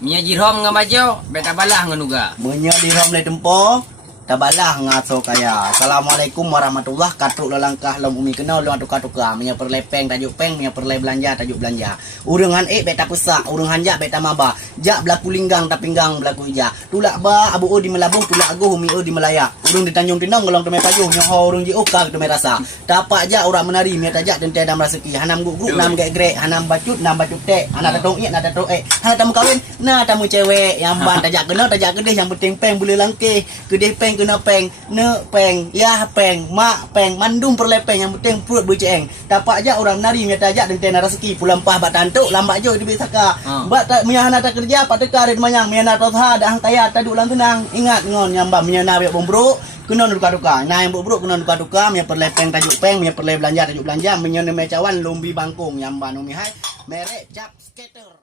Mia jirhom ngabajo, beta balah nganuga. Munyo di rom le tempo. Tabalah ngaso kaya. Assalamualaikum warahmatullahi katuk lalangkah lam umi kenal lu tukar-tukar. Mia perlepeng tajuk peng, mia perle belanja tajuk belanja. Urungan beta pesak, urung hanjak beta maba. Jak berlaku linggang tapi pinggang berlaku hija. Tulak ba abu di melabuh, tulak aguh umi di melaya. Urung di Tanjung Tinang golong temai pajuh, nyoho urung ji ukar temai rasa. Tapak jak orang menari mia tajak dan tiada rezeki. Hanam guk nam grek, hanam bacut nam bacut tek. Anak tatung na tatung Hanam tamu kawin, na tamu cewek yang ban tajak kena tajak gedeh yang penting peng boleh langkeh. Gedeh peng kena peng, ne peng, ya peng, mak peng, mandum perlepeng yang penting perut berceeng. Tapak aja orang nari mia tajak dan tiada rezeki. Pulang pah bat tantuk lambat jo di besaka. Bat tak mia hana tak kerja pat tekar di mayang mia na totha dah kaya taduk lang tenang. Ingat ngon nyamba mia na biak bombruk kena duka-duka. Nah yang buruk kena duka-duka mia perlepeng tajuk peng, mia perle belanja tajuk belanja, mia ne mecawan lumbi bangkung nyamba numi hai merek cap skater.